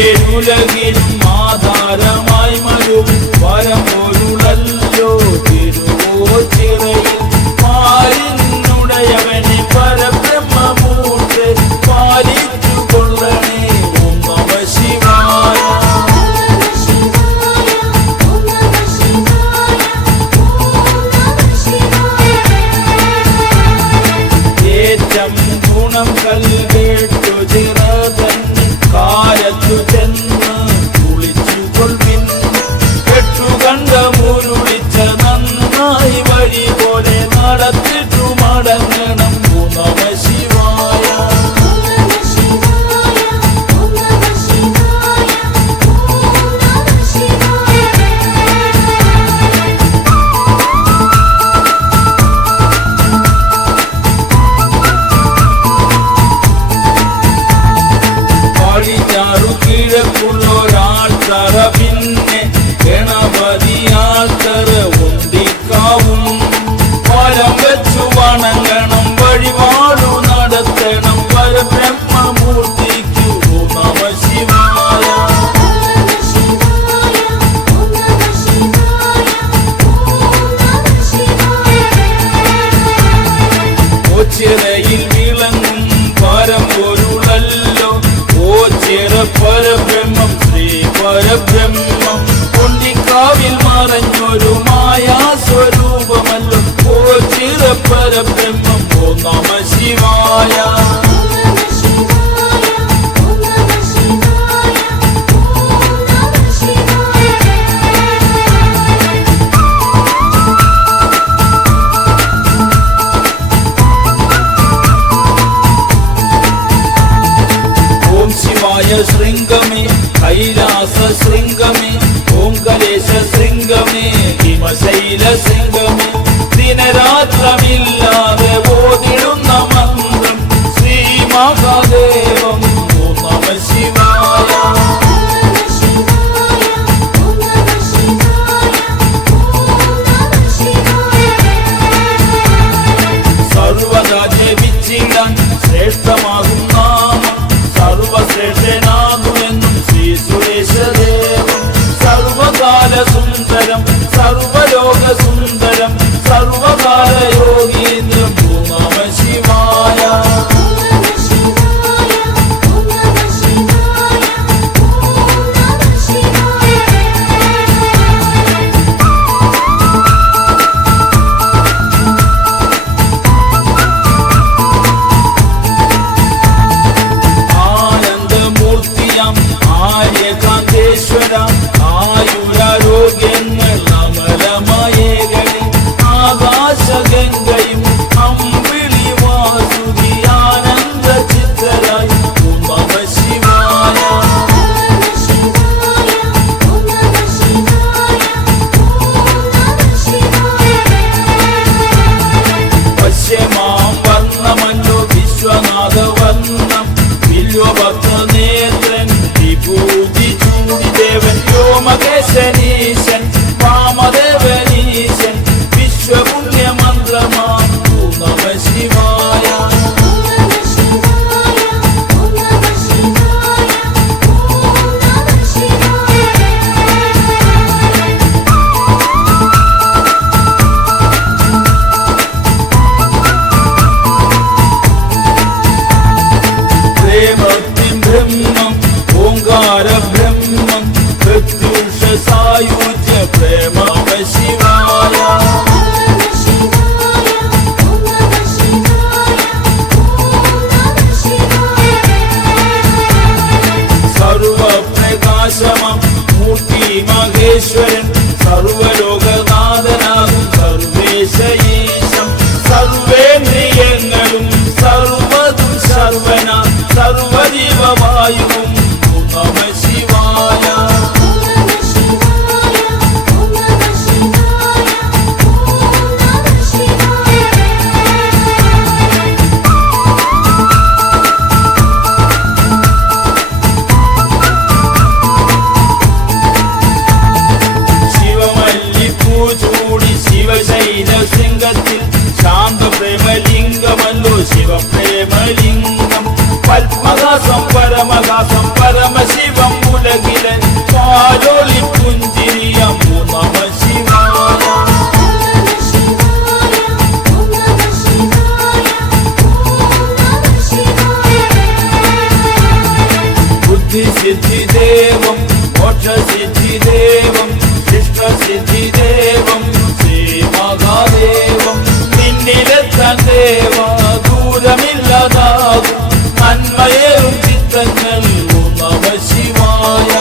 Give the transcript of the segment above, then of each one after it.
ഏഴുലകിലും ആധാരമായി മരും പരമൊരുളല്ലോ തിരുവോച്ചിറയിൽ പാലിനുടയവനെ പരബ്രഹ്മമൂർത്തി പാലിച്ചു കൊള്ളണേ. ഓം നമ ശിവായ. ഏറ്റം ഗുണം കൽകേട്ടു ചിറതൻ കാലത്തു ചെന്ന് കുളിച്ചു കൊൾവിൻ. കെട്ടുകണ്ട മുരുളിച്ച നന്നായി വഴി പോലെ നടത്തിട്ടു മടങ്ങണം. ഓം നമ ശിവായ. പടിഞ്ഞാറു കിഴക്കുള്ളൊരാൾ തറ പിന്നെ ഗണപതിയാൾ തറ ഉണ്ടിക്കാവും. വലം വെച്ചു വണങ്ങണം വഴിപാടു നടത്തണം പരബ്രഹ്മമൂർത്തിക്കു. ഓം നമ ശിവായ. ഓച്ചിറയിൽ വിളങ്ങും പരമ്പൊരുളല്ലോ ഓച്ചിറ പരബ്രഹ്മം ശ്രീ പരബ്രഹ്മം. കൊണ്ടിക്കാവിൽ മറഞ്ഞൊരു മായാസ്വരൂപമല്ലോ ഓച്ചിറ പരബ്രഹ്മം. ഓം നമ ശിവായ. ഓം ശിവായ ശൃംഗമേ കൈലാസ ശൃംഗമേ ഓംകലേശ ശൃംഗമേ ഹിമശൈല ശൃംഗമേ. ദിനരാത്രമില്ലാതെ ഓതിടുന്ന മന്ത്രം ശ്രീ മഹാദേവം. ഓം നമ ശിവായ. സർവദാ ജപിച്ചിടാൻ ശ്രേഷ്ഠമാകും നാമം സർവശ്രേഷ്ഠനാകുമെന്നും ശ്രീ സുരേശദേവം. സർവകാല സുന്ദരം സർവലോക സുന്ദരം സർവകാല യോഗീന്ദ്രം. ഓം നമ ശിവായ. ആനന്ദമൂർത്തിയാം ആര്യകാന്തേശ്വരം ആയുരാരോഗ്യങ്ങൾ അമലമയേകളി ആകാശഗംഗയും അമ്പിളി വാസുകി ആനന്ദ ചിത്തരായി. ഓം നമ ശിവായ. പശ്യമാം വർണ്ണമല്ലോ വിശ്വനാഥ വർണ്ണം വില്വഭക്തനേത്രൻ വിഭൂതി ചൂടിദേവൻ വ്യോമകേശനീശൻ വാമദേവനീശൻ വിശ്വപുണ്യമന്ത്രമാം. ഓം നമ ശിവായ. പ്രേമത്തിൻ ബ്രഹ്മം ഓംകാര ബ്രഹ്മം പ്രത്യുഷ സായുജ്യ പ്രേമ ശിവായ. സർവപ്രകാശമം മൂർത്തി മഹേശ്വരൻ സർവലോകനാഥനാകും സർവേശ ഈശം. സർവേന്ദ്രിയങ്ങളും സർവതും സർവന സർവജീവവായുവും. ഓം നമ ശിവായ. ശിവമല്ലിപ്പൂ ചൂടി ശിവശൈല ശൃംഗ ദേവം മോക്ഷസിദ്ധിദേവം ശിഷ്ടസിദ്ധിദേവം ശ്രീ മഹാദേവം നിന്നിലെത്താൻ ദേവ ദൂരമില്ലതാകും നന്മയേറും ചിത്തങ്ങൾ ഓം നമഃ ശിവായ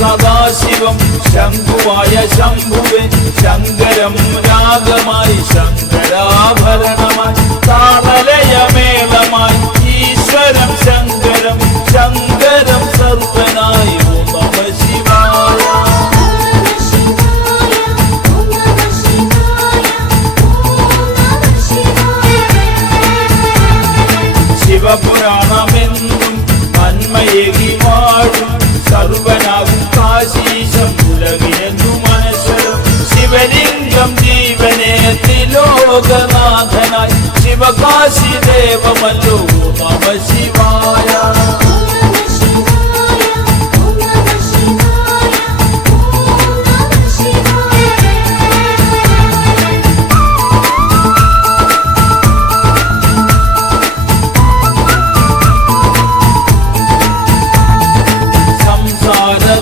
സദാശിവം ശംഭുവായ ശംഭുവൻ ശങ്കരം രാഗമായി ശങ്കരാഭരണമായി താളലയമേളമായി ഈശ്വരം ശങ്കരം ശങ്കരം സർവനായി ഓം നമഃ ശിവായ ശിവപുരാണമെന്നും നന്മയേകി വാഴും സർവനാകും കാശീശം ഉലകിനെന്നു മനസ്വരം ശിവലിംഗം ജീവനെ ത്രിലോകനാഥനായി ശിവകാശി ദേവമല്ലോ നമഃ ശിവായ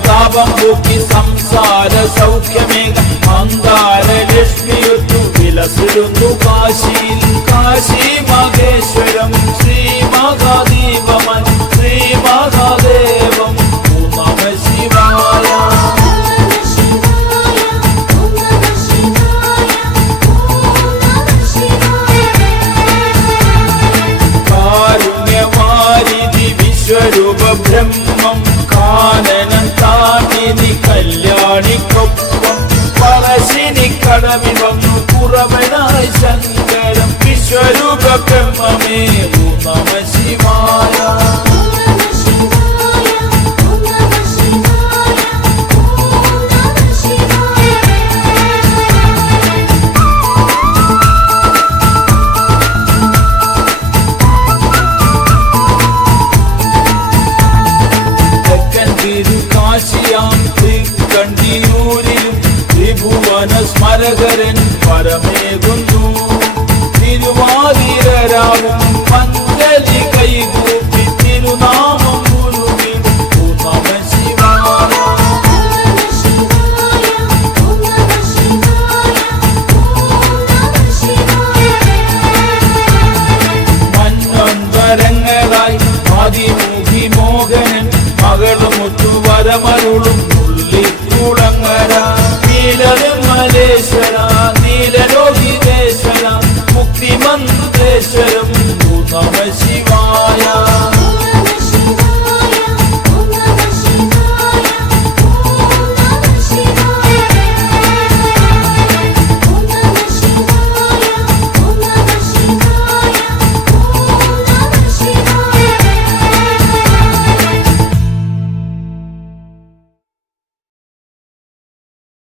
താപം പോക്കി സംസാര സൗഖ്യമേക മന്ദാര ലക്ഷ്മിയൊത്തു വിലസിരുന്നു കാശിയിൽ കാശി മഹേശ്വരം ശ്രീ മഹാദീപമൻ ശ്രീ മഹാദേവം ഓം നമഃ ശിവായ കാരുണ്യവാരിധി വിശ്വരൂപ ബ്രഹ്മം കാനനം താണ്ടിനി കല്യാണിക്കൊപ്പം പറശ്ശിനി കടവിൽ വന്നു കുറവനായി ശങ്കരം വിശ്വരൂപ ബ്രഹ്മമേ ഓം നമഃ ശിവായ കാശിയാം തൃക്കണ്ടിയൂരിലും ത്രിഭുവന സ്മരകരൻ പരമേകുന്നു തിരുവാതിരരാവും പന്തലി കൈകൂപ്പി തിരുനാമം മുഴുകിടും ഓം നമഃ ശിവായ മന്നൊൻവരങ്ങളായി ആദിമുഖി മോഹനൻ മകളുമൊത്തു വരമരുളും തുള്ളിത്തുളങ്ങര നീലനിർമ്മലേശ്വര നീലലോകിതേശ്വര മുക്തിമന്ത്രേശ്വരം ഓം നമഃ